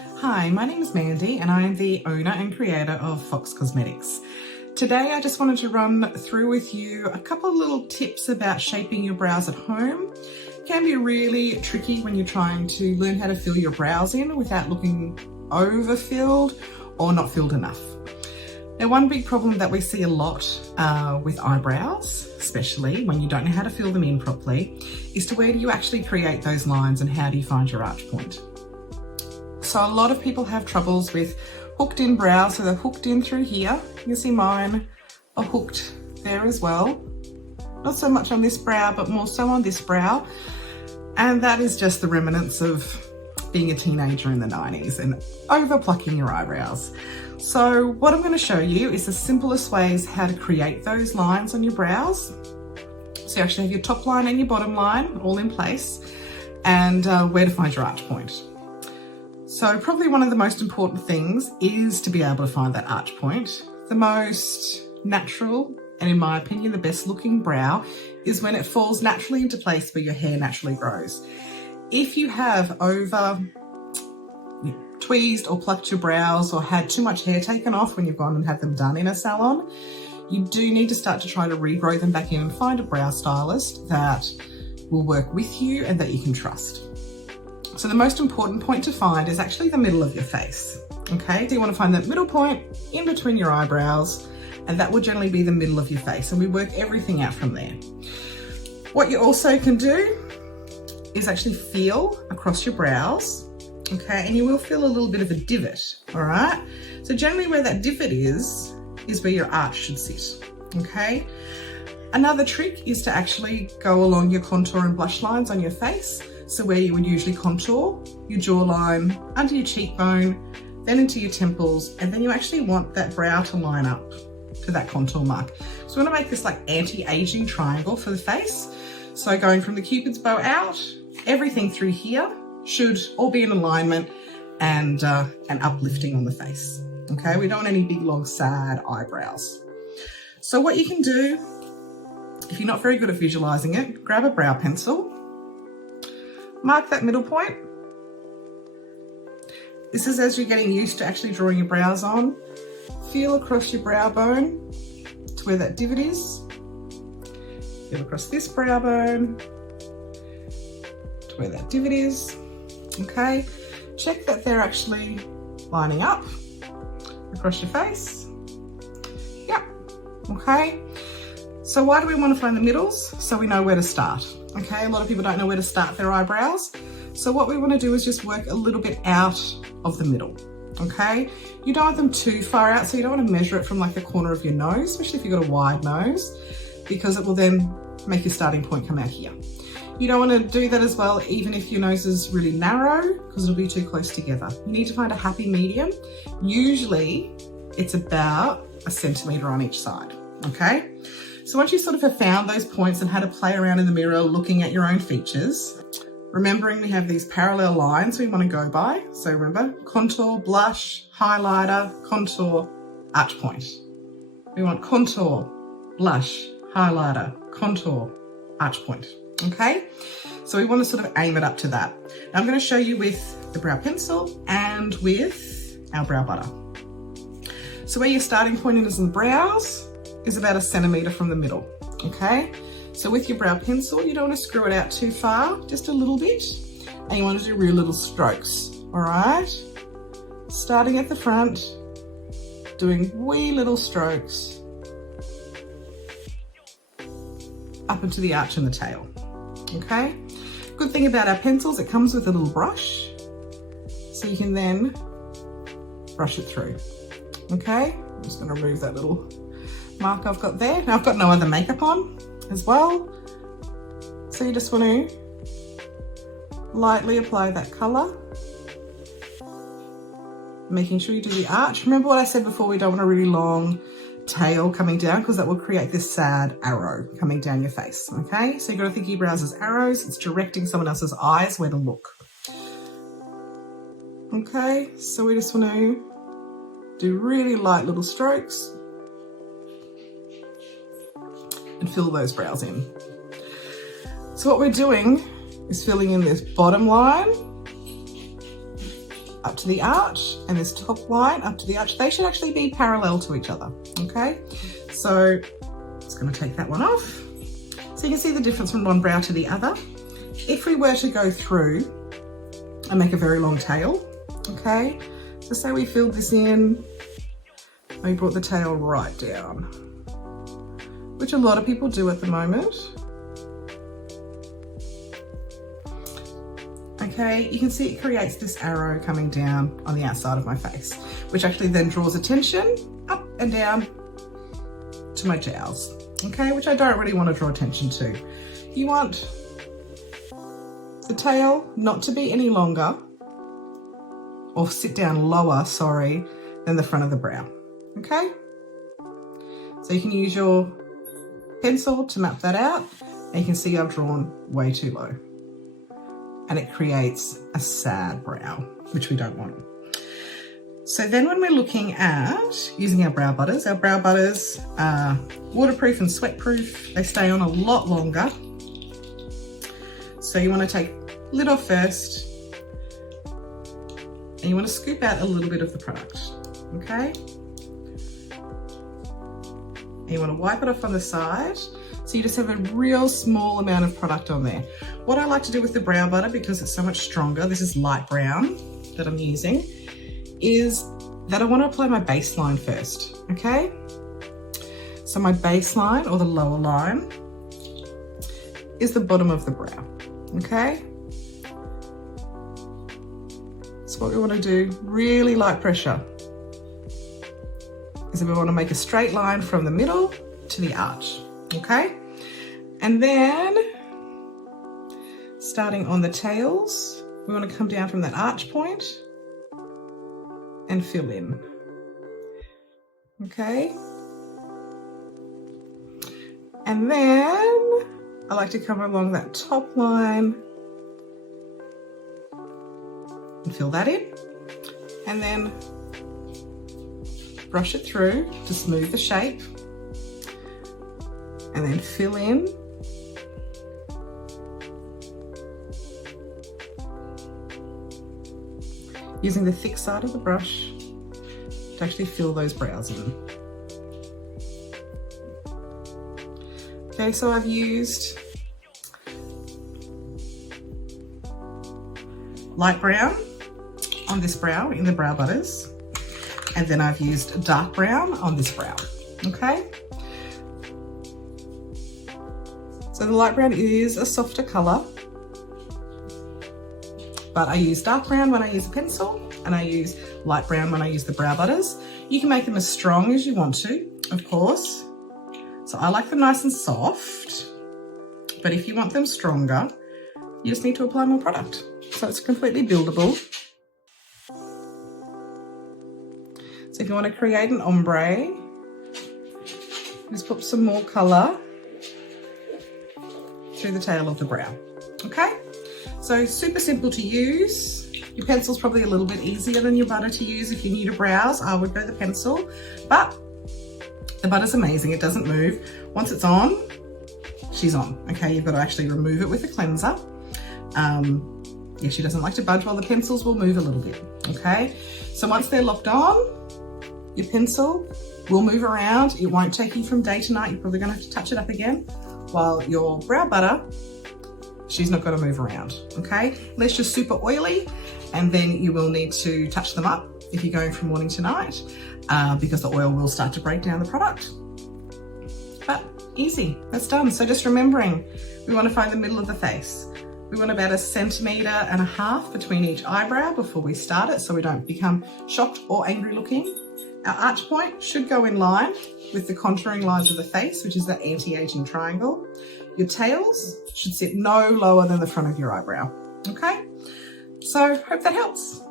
Hi, my name is Mandy and I am the owner and creator of Fox Cosmetics. Today I just wanted to run through with you a couple of little tips about shaping your brows at home. It can be really tricky when you're trying to learn how to fill your brows in without looking overfilled or not filled enough. Now, one big problem that we see a lot with eyebrows, especially when you don't know how to fill them in properly, is to where do you actually create those lines and how do you find your arch point? So a lot of people have troubles with hooked in brows, so they're hooked in through here. You can see mine are hooked there as well. Not so much on this brow, but more so on this brow. And that is just the remnants of being a teenager in the 90s and over plucking your eyebrows. So what I'm going to show you is the simplest ways how to create those lines on your brows. So you actually have your top line and your bottom line all in place, and where to find your arch point. So probably one of the most important things is to be able to find that arch point. The most natural, and in my opinion, the best looking brow is when it falls naturally into place where your hair naturally grows. If you have over tweezed or plucked your brows or had too much hair taken off when you've gone and had them done in a salon, you do need to start to try to regrow them back in and find a brow stylist that will work with you and that you can trust. So the most important point to find is actually the middle of your face. Okay, do you want to find that middle point in between your eyebrows, and that will generally be the middle of your face, and we work everything out from there. What you also can do is actually feel across your brows, okay, and you will feel a little bit of a divot, all right? So generally where that divot is where your arch should sit, okay? Another trick is to actually go along your contour and blush lines on your face. So where you would usually contour your jawline, under your cheekbone, then into your temples, and then you actually want that brow to line up to that contour mark. So we want to make this like anti-aging triangle for the face. So going from the Cupid's bow out, everything through here should all be in alignment and uplifting on the face. Okay, we don't want any big, long, sad eyebrows. So what you can do, if you're not very good at visualizing it, grab a brow pencil. Mark that middle point. This is as you're getting used to actually drawing your brows on. Feel across your brow bone to where that divot is. Feel across this brow bone to where that divot is. Okay, check that they're actually lining up across your face. Yep, okay. So why do we want to find the middles? So we know where to start. Okay, a lot of people don't know where to start their eyebrows. So what we want to do is just work a little bit out of the middle, okay? You don't want them too far out, so you don't want to measure it from like the corner of your nose, especially if you've got a wide nose, because it will then make your starting point come out here. You don't want to do that as well, even if your nose is really narrow, because it'll be too close together. You need to find a happy medium. Usually it's about 1 centimetre on each side, okay? So once you sort of have found those points and how to play around in the mirror looking at your own features, remembering we have these parallel lines we want to go by. So remember, contour, blush, highlighter, contour, arch point. We want contour, blush, highlighter, contour, arch point. Okay? So we want to sort of aim it up to that. Now I'm going to show you with the brow pencil and with our brow butter. So where your starting point is in the brows is about 1 centimetre from the middle, okay? So with your brow pencil, you don't want to screw it out too far, just a little bit, and you want to do real little strokes, all right? Starting at the front, doing wee little strokes up into the arch and the tail, okay? Good thing about our pencils, it comes with a little brush, so you can then brush it through, okay? I'm just going to remove that little mark I've got there. Now I've got no other makeup on as well, so you just want to lightly apply that colour, making sure you do the arch. Remember what I said before, we don't want a really long tail coming down because that will create this sad arrow coming down your face, okay? So you've got to think of your brows as arrows. It's directing someone else's eyes where to look. Okay, so we just want to do really light little strokes and fill those brows in. So what we're doing is filling in this bottom line up to the arch and this top line up to the arch. They should actually be parallel to each other, okay? So it's gonna take that one off. So you can see the difference from one brow to the other. If we were to go through and make a very long tail, okay? So say we filled this in, and we brought the tail right down, which a lot of people do at the moment. Okay, you can see it creates this arrow coming down on the outside of my face, which actually then draws attention up and down to my jowls, okay, which I don't really want to draw attention to. You want the tail not to be any longer, or sit down lower, sorry, than the front of the brow, okay? So you can use your pencil to map that out, and you can see I've drawn way too low. And it creates a sad brow, which we don't want. So then when we're looking at using our brow butters are waterproof and sweatproof. They stay on a lot longer. So you want to take lid off first, and you want to scoop out a little bit of the product, okay? And you want to wipe it off on the side. So you just have a real small amount of product on there. What I like to do with the brow butter, because it's so much stronger, this is light brown that I'm using, is that I want to apply my baseline first, okay? So my baseline, or the lower line, is the bottom of the brow, okay? So what we want to do, really light pressure, is we want to make a straight line from the middle to the arch, okay? And then, starting on the tails, we want to come down from that arch point and fill in, okay? And then I like to come along that top line and fill that in, and then brush it through to smooth the shape, and then fill in using the thick side of the brush to actually fill those brows in. Okay, so I've used light brown on this brow in the brow butters, and then I've used dark brown on this brow, okay? So the light brown is a softer color, but I use dark brown when I use a pencil, and I use light brown when I use the brow butters. You can make them as strong as you want to, of course. So I like them nice and soft, but if you want them stronger, you just need to apply more product. So it's completely buildable. So if you want to create an ombre, just put some more color through the tail of the brow, okay? So super simple to use. Your pencil's probably a little bit easier than your butter to use. If you're new to brows, I would go the pencil, but the butter's amazing, it doesn't move. Once it's on, she's on, okay? You've got to actually remove it with a cleanser. Yeah, she doesn't like to budge, while the pencils will move a little bit, okay? So once they're locked on, your pencil will move around. It won't take you from day to night. You're probably gonna have to touch it up again, while your brow butter, she's not gonna move around, okay? Unless you're super oily, and then you will need to touch them up if you're going from morning to night, because the oil will start to break down the product. But easy, that's done. So just remembering, we wanna find the middle of the face. We want about 1.5 centimeters between each eyebrow before we start it, so we don't become shocked or angry looking. Our arch point should go in line with the contouring lines of the face, which is the anti-aging triangle. Your tails should sit no lower than the front of your eyebrow, okay? So hope that helps.